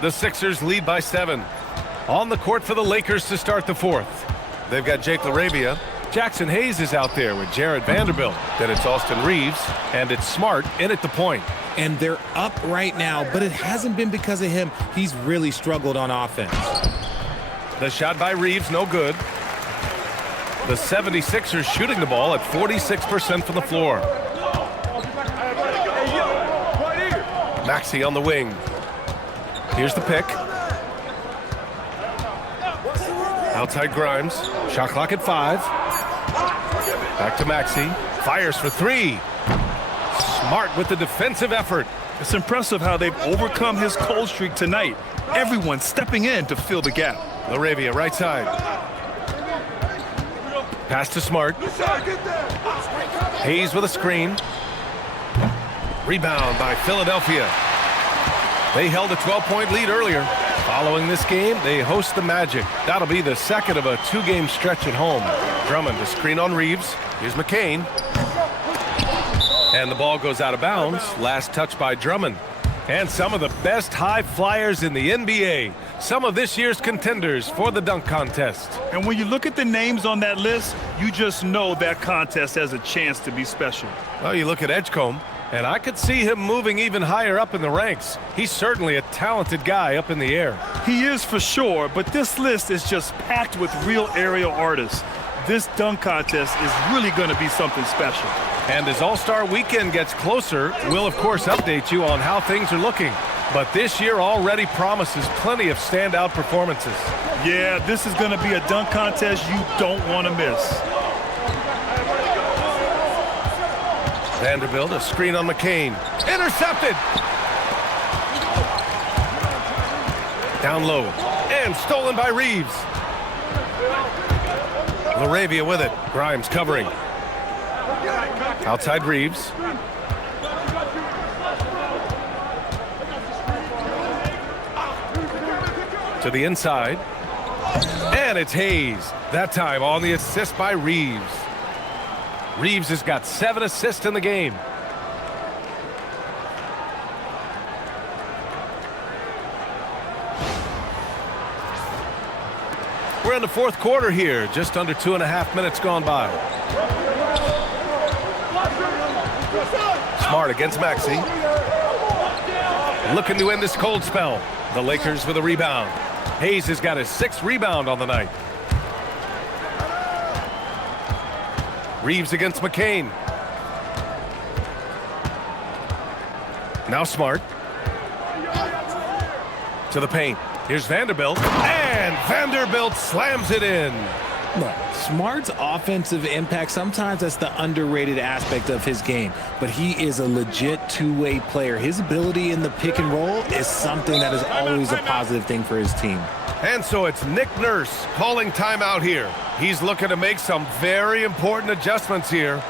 The Sixers lead by 7. On the court for the Lakers to start the fourth. They've got Jake LaRavia. Jackson Hayes is out there with Jared Vanderbilt. Then it's Austin Reeves, and it's Smart in at the point. And they're up right now, but it hasn't been because of him. He's really struggled on offense. The shot by Reeves, no good. The 76ers shooting the ball at 46% from the floor. Maxey on the wing. Here's the pick. Outside Grimes. Shot clock at 5. Back to Maxey. Fires for 3. Smart with the defensive effort. It's impressive how they've overcome his cold streak tonight. Everyone stepping in to fill the gap. LaRavia, right side. Pass to Smart. Hayes with a screen. Rebound by Philadelphia. They held a 12-point lead earlier. Following this game, they host the Magic. That'll be the second of a 2-game stretch at home. Drummond, a screen on Reeves. Here's McCain. And the ball goes out of bounds. Last touch by Drummond. And some of the best high flyers in the NBA. Some of this year's contenders for the dunk contest. And when you look at the names on that list, you just know that contest has a chance to be special. Well, you look at Edgecombe, and I could see him moving even higher up in the ranks. He's certainly a talented guy up in the air. He is for sure, but this list is just packed with real aerial artists. This dunk contest is really going to be something special. And as All-Star Weekend gets closer, we'll of course update you on how things are looking. But this year already promises plenty of standout performances. Yeah, this is going to be a dunk contest you don't want to miss. Vanderbilt, a screen on McCain. Intercepted! Down low. And stolen by Reeves. LaRavia with it. Grimes covering. Outside Reeves. To the inside. And it's Hayes. That time on the assist by Reeves. Reeves has got 7 assists in the game. We're in the fourth quarter here. Just under 2.5 minutes gone by. Smart against Maxey. Looking to end this cold spell. The Lakers with a rebound. Hayes has got his 6th rebound on the night. Reeves against McCain. Now Smart. To the paint. Here's Vanderbilt. And Vanderbilt slams it in. Look, Smart's offensive impact, sometimes that's the underrated aspect of his game, but he is a legit two-way player. His ability in the pick and roll is something that is always a positive thing for his team. And so it's Nick Nurse calling timeout here. He's looking to make some very important adjustments here.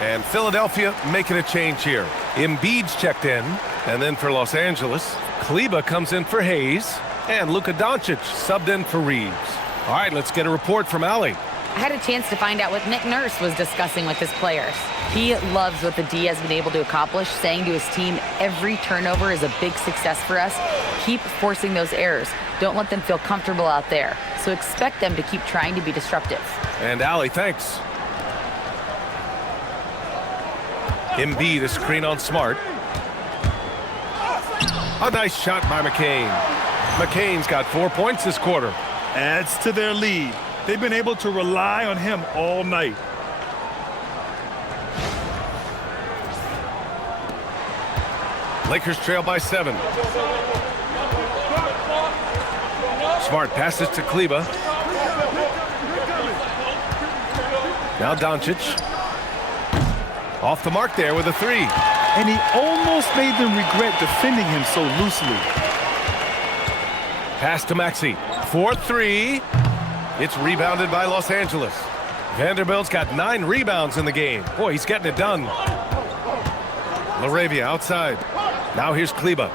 And Philadelphia making a change here. Embiid's checked in. And then for Los Angeles, Kleber comes in for Hayes. And Luka Doncic subbed in for Reeves. All right, let's get a report from Allie. I had a chance to find out what Nick Nurse was discussing with his players. He loves what the D has been able to accomplish, saying to his team, every turnover is a big success for us. Keep forcing those errors. Don't let them feel comfortable out there. So expect them to keep trying to be disruptive. And Allie, thanks. Embiid, a screen on Smart. A nice shot by McCain. McCain's got 4 points this quarter. Adds to their lead. They've been able to rely on him all night. Lakers trail by 7. Smart passes to Kleber. Now Doncic. Off the mark there with a 3. And he almost made them regret defending him so loosely. Pass to Maxey. 4-3. It's rebounded by Los Angeles. Vanderbilt's got 9 rebounds in the game. Boy, he's getting it done. LaRavia outside. Now here's Kleber.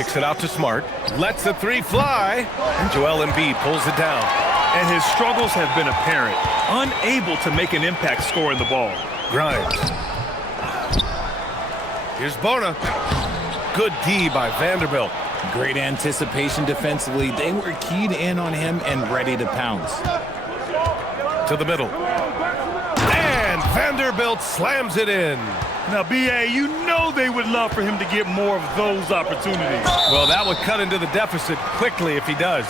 Kicks it out to Smart. Lets the three fly. And Joel Embiid pulls it down. And his struggles have been apparent. Unable to make an impact scoring the ball. Grimes. Here's Bona. Good D by Vanderbilt. Great anticipation defensively. They were keyed in on him and ready to pounce. To the middle. And Vanderbilt slams it in. Now, B.A., you know they would love for him to get more of those opportunities. Well, that would cut into the deficit quickly if he does.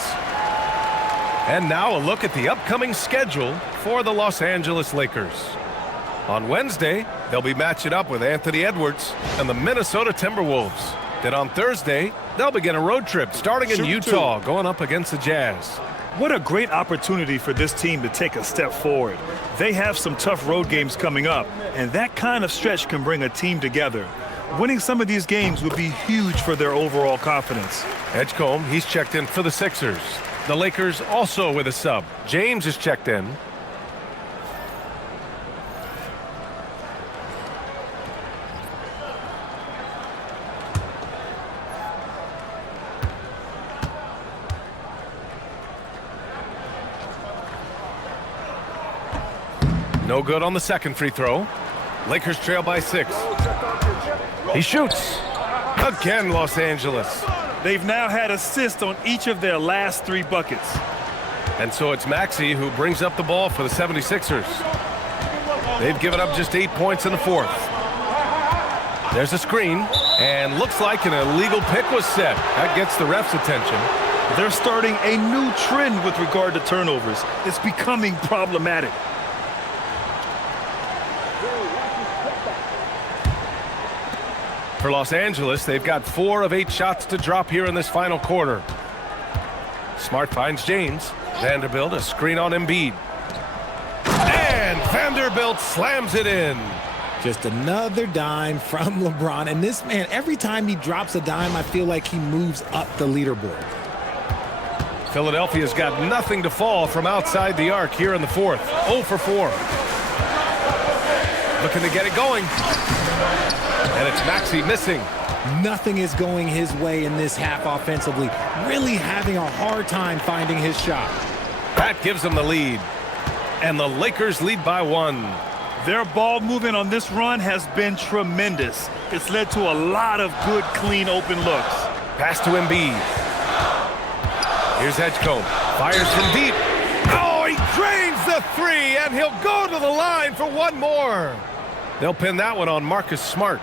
And now a look at the upcoming schedule for the Los Angeles Lakers. On Wednesday, they'll be matching up with Anthony Edwards and the Minnesota Timberwolves. Then on Thursday, they'll begin a road trip starting in Utah, going up against the Jazz. What a great opportunity for this team to take a step forward. They have some tough road games coming up, and that kind of stretch can bring a team together. Winning some of these games would be huge for their overall confidence. Edgecombe, he's checked in for the Sixers. The Lakers also with a sub. James is checked in. No good on the second free throw. Lakers trail by 6. He shoots. Again, Los Angeles. They've now had assists on each of their last 3 buckets. And so it's Maxey who brings up the ball for the 76ers. They've given up just 8 points in the 4th. There's a screen, and looks like an illegal pick was set. That gets the ref's attention. They're starting a new trend with regard to turnovers. It's becoming problematic. For Los Angeles, they've got 4 of 8 shots to drop here in this final quarter. Smart finds James. Vanderbilt, a screen on Embiid. And Vanderbilt slams it in. Just another dime from LeBron. And this man, every time he drops a dime, I feel like he moves up the leaderboard. Philadelphia's got nothing to fall from outside the arc here in the 4th. 0 for 4. Looking to get it going. And it's Maxey missing. Nothing is going his way in this half offensively. Really having a hard time finding his shot. That gives them the lead. And the Lakers lead by 1. Their ball movement on this run has been tremendous. It's led to a lot of good, clean, open looks. Pass to Embiid. Here's Edgecombe. Fires from deep. Oh, he drains the 3, and he'll go to the line for one more. They'll pin that one on Marcus Smart.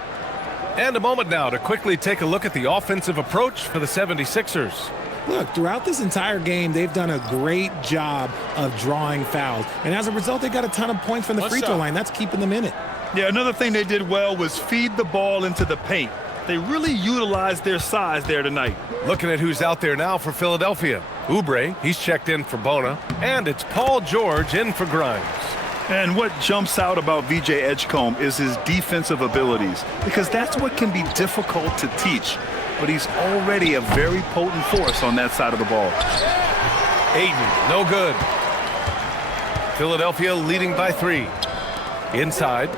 And a moment now to quickly take a look at the offensive approach for the 76ers. Look, throughout this entire game, they've done a great job of drawing fouls. And as a result, they got a ton of points from the free throw line. That's keeping them in it. Yeah, another thing they did well was feed the ball into the paint. They really utilized their size there tonight. Looking at who's out there now for Philadelphia. Oubre, he's checked in for Bona. And it's Paul George in for Grimes. And what jumps out about VJ Edgecombe is his defensive abilities, because that's what can be difficult to teach. But he's already a very potent force on that side of the ball. Ayton, no good. Philadelphia leading by 3. Inside.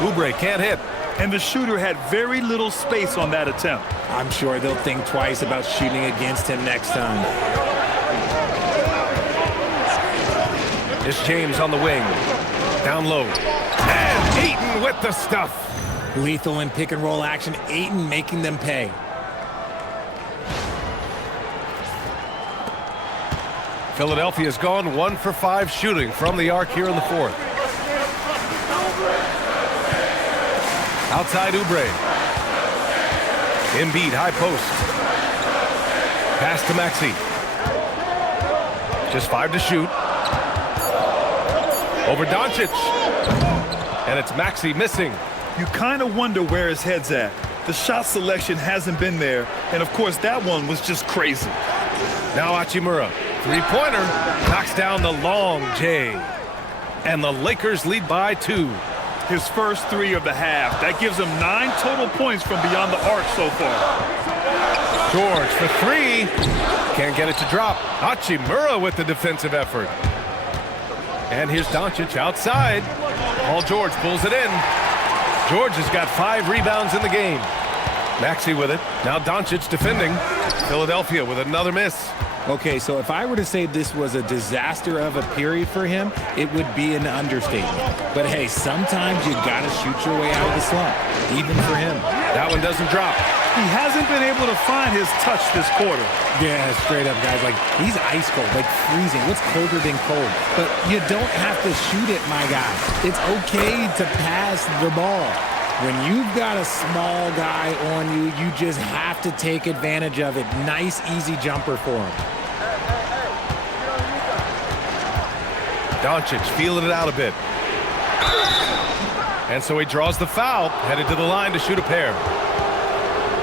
Oubre can't hit. And the shooter had very little space on that attempt. I'm sure they'll think twice about shooting against him next time. It's James on the wing. Down low. And Ayton with the stuff. Lethal in pick and roll action. Ayton making them pay. Philadelphia's gone 1 for 5 shooting from the arc here in the 4th. Outside Oubre. Embiid, high post. Pass to Maxey. Just 5 to shoot. Over Doncic. And it's Maxey missing. You kind of wonder where his head's at. The shot selection hasn't been there. And, of course, that one was just crazy. Now Hachimura. Three-pointer. Knocks down the long J. And the Lakers lead by 2. His first 3 of the half. That gives him 9 total points from beyond the arc so far. George for 3. Can't get it to drop. Hachimura with the defensive effort. And here's Doncic outside. Paul George pulls it in. George has got 5 rebounds in the game. Maxey with it. Now Doncic defending. Philadelphia with another miss. Okay, so if I were to say this was a disaster of a period for him, it would be an understatement. But hey, sometimes you gotta shoot your way out of the slump, even for him. That one doesn't drop. He hasn't been able to find his touch this quarter. Yeah, straight up, guys. Like, he's ice cold, like freezing. What's colder than cold? But you don't have to shoot it, my guy. It's okay to pass the ball. When you've got a small guy on you, you just have to take advantage of it. Nice, easy jumper for him. Doncic feeling it out a bit. And so he draws the foul, headed to the line to shoot a pair.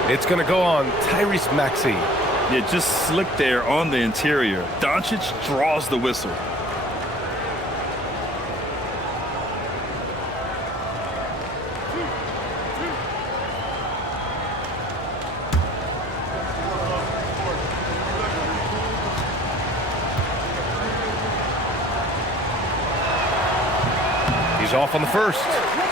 It's going to go on Tyrese Maxey. Yeah, just slick there on the interior. Doncic draws the whistle. He's off on the first.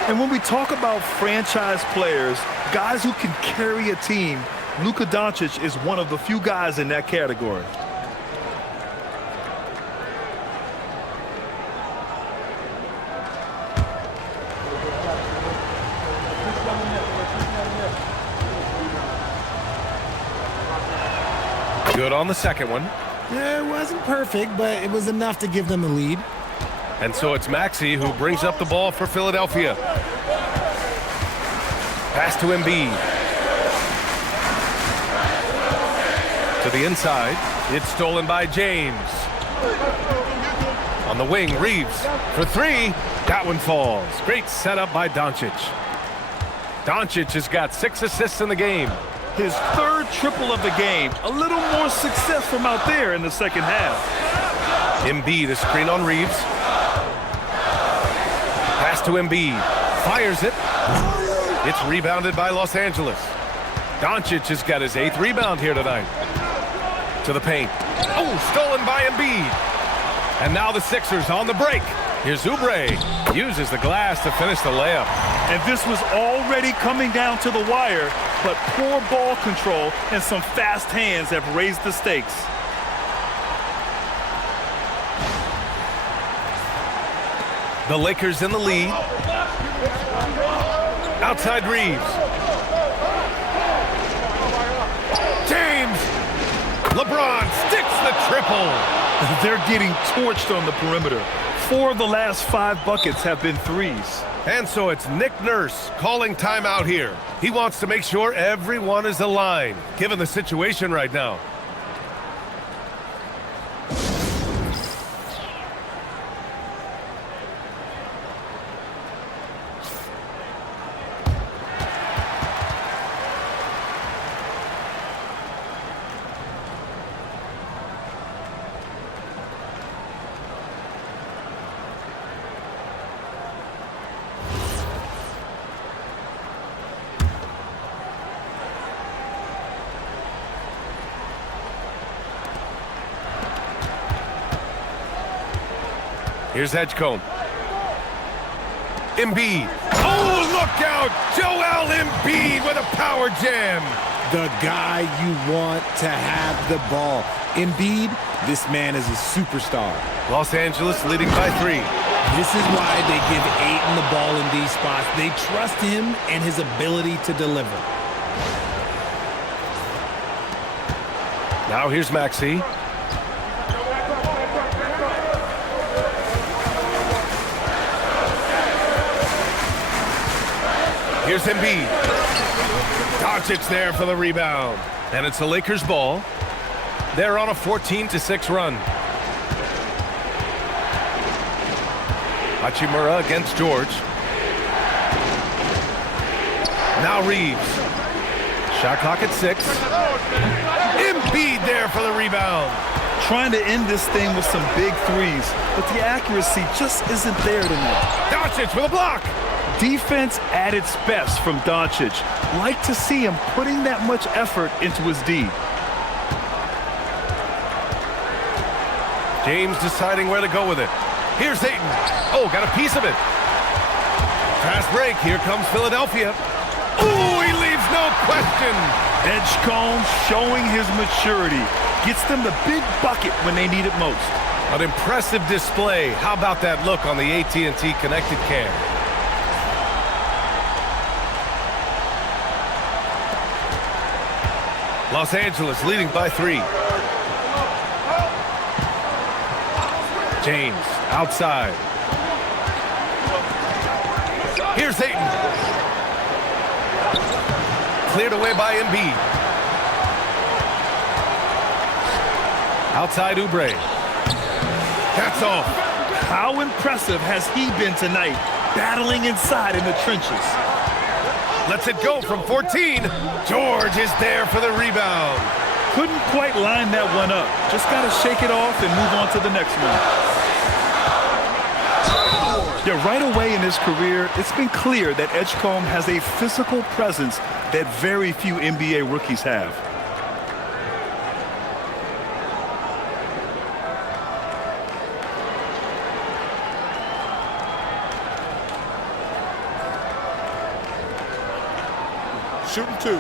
And when we talk about franchise players, guys who can carry a team, Luka Doncic is one of the few guys in that category. Good on the second one. Yeah, it wasn't perfect, but it was enough to give them the lead. And so it's Maxey who brings up the ball for Philadelphia. Pass to Embiid. To the inside. It's stolen by James. On the wing, Reeves for three. That one falls. Great setup by Doncic. Doncic has got 6 assists in the game. His third triple of the game. A little more success from out there in the second half. Embiid, a screen on Reeves. Pass to Embiid. Fires it. It's rebounded by Los Angeles. Doncic has got his 8th rebound here tonight. To the paint. Oh, stolen by Embiid. And now the Sixers on the break. Here's Oubre. Uses the glass to finish the layup. And this was already coming down to the wire, but poor ball control and some fast hands have raised the stakes. The Lakers in the lead. Outside Reeves. James. LeBron sticks the triple. They're getting torched on the perimeter. 4 of the last 5 buckets have been threes. And so it's Nick Nurse calling timeout here. He wants to make sure everyone is aligned, given the situation right now. Here's Edgecombe. Embiid. Oh, look out! Joel Embiid with a power jam. The guy you want to have the ball. Embiid, this man is a superstar. Los Angeles leading by 3. This is why they give Ayton the ball in these spots. They trust him and his ability to deliver. Now here's Maxey. Here's Embiid. Doncic there for the rebound. And it's the Lakers ball. They're on a 14-6 run. Hachimura against George. Now Reeves. Shot clock at 6. Embiid there for the rebound. Trying to end this thing with some big threes, but the accuracy just isn't there tonight. Doncic with a block. Defense at its best from Doncic. Like to see him putting that much effort into his D. James deciding where to go with it. Here's Ayton. Oh, got a piece of it. Fast break. Here comes Philadelphia. Ooh, he leaves no question. Edgecombe showing his maturity. Gets them the big bucket when they need it most. An impressive display. How about that look on the AT&T connected cam? Los Angeles leading by 3. James outside. Here's Ayton. Cleared away by Embiid. Outside Oubre. That's off. How impressive has he been tonight, battling inside in the trenches? Lets it go from 14. George is there for the rebound. Couldn't quite line that one up. Just got to shake it off and move on to the next one. Yeah, right away in his career, it's been clear that Edgecombe has a physical presence that very few NBA rookies have. Shooting 2.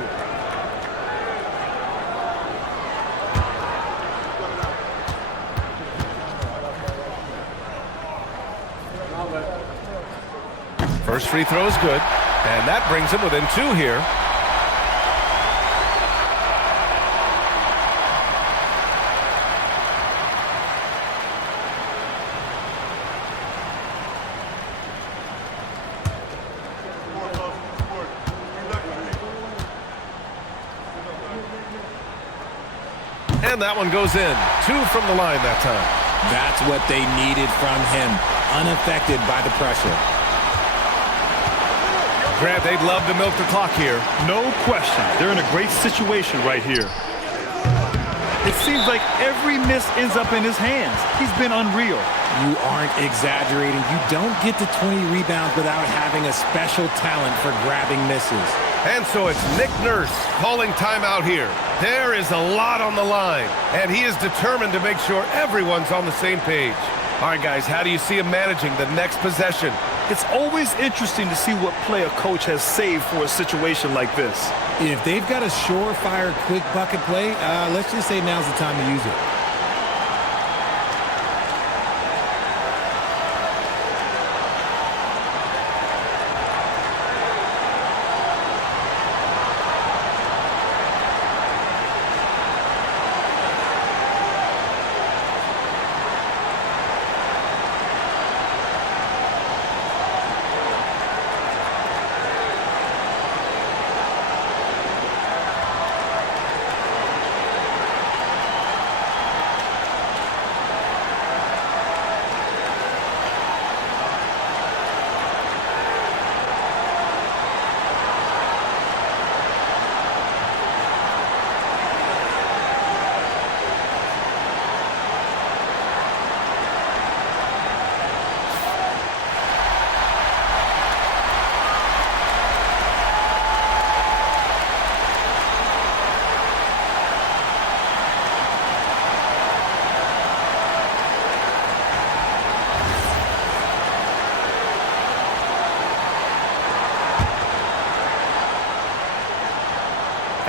First free throw is good, and that brings him within 2 here. And that one goes in. 2 from the line that time. That's what they needed from him. Unaffected by the pressure. Grant, they'd love to milk the clock here. No question. They're in a great situation right here. It seems like every miss ends up in his hands. He's been unreal. You aren't exaggerating. You don't get to 20 rebounds without having a special talent for grabbing misses. And so it's Nick Nurse calling timeout here. There is a lot on the line, and he is determined to make sure everyone's on the same page. All right, guys, how do you see him managing the next possession? It's always interesting to see what play a coach has saved for a situation like this. If they've got a surefire quick bucket play, let's just say now's the time to use it.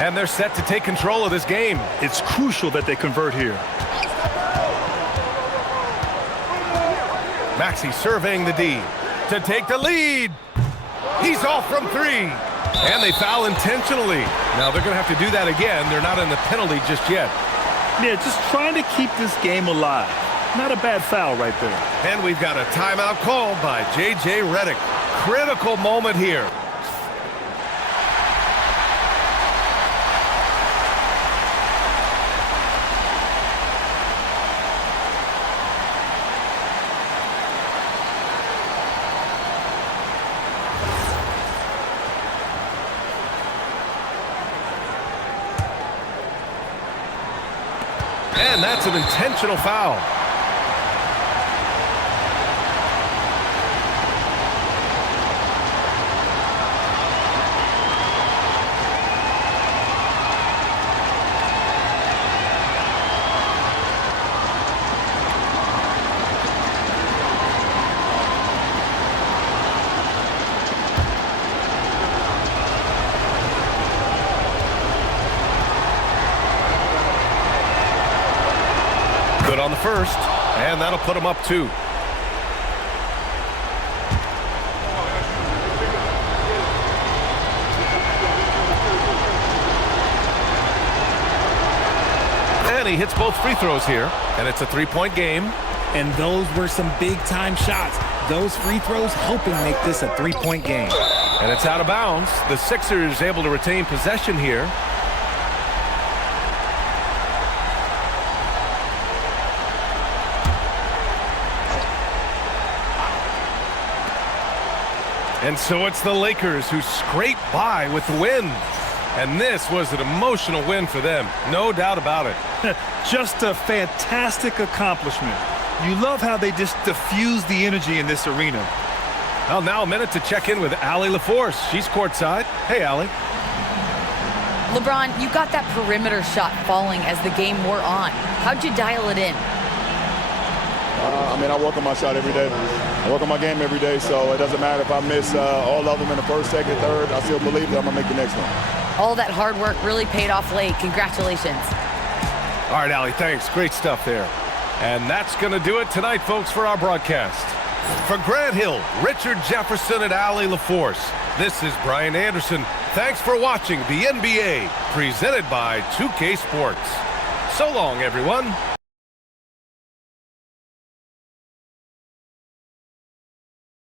And they're set to take control of this game. It's crucial that they convert here. Maxey surveying the D to take the lead. He's off from 3. And they foul intentionally. Now they're going to have to do that again. They're not in the penalty just yet. Yeah, just trying to keep this game alive. Not a bad foul right there. And we've got a timeout called by J.J. Redick. Critical moment here. And that's an intentional foul. Good on the first, and that'll put him up 2. And he hits both free throws here, and it's a 3-point game. And those were some big-time shots. Those free throws helping make this a 3-point game. And it's out of bounds. The Sixers able to retain possession here. And so it's the Lakers who scrape by with the win. And this was an emotional win for them, no doubt about it. Just a fantastic accomplishment. You love how they just diffuse the energy in this arena. Well, now a minute to check in with Allie LaForce. She's courtside. Hey, Allie. LeBron, you got that perimeter shot falling as the game wore on. How'd you dial it in? I work on my shot every day. I work on my game every day, so it doesn't matter if I miss all of them in the first, second, third. I still believe that I'm going to make the next one. All that hard work really paid off late. Congratulations. All right, Allie, thanks. Great stuff there. And that's going to do it tonight, folks, for our broadcast. For Grant Hill, Richard Jefferson, and Allie LaForce, this is Brian Anderson. Thanks for watching the NBA, presented by 2K Sports. So long, everyone.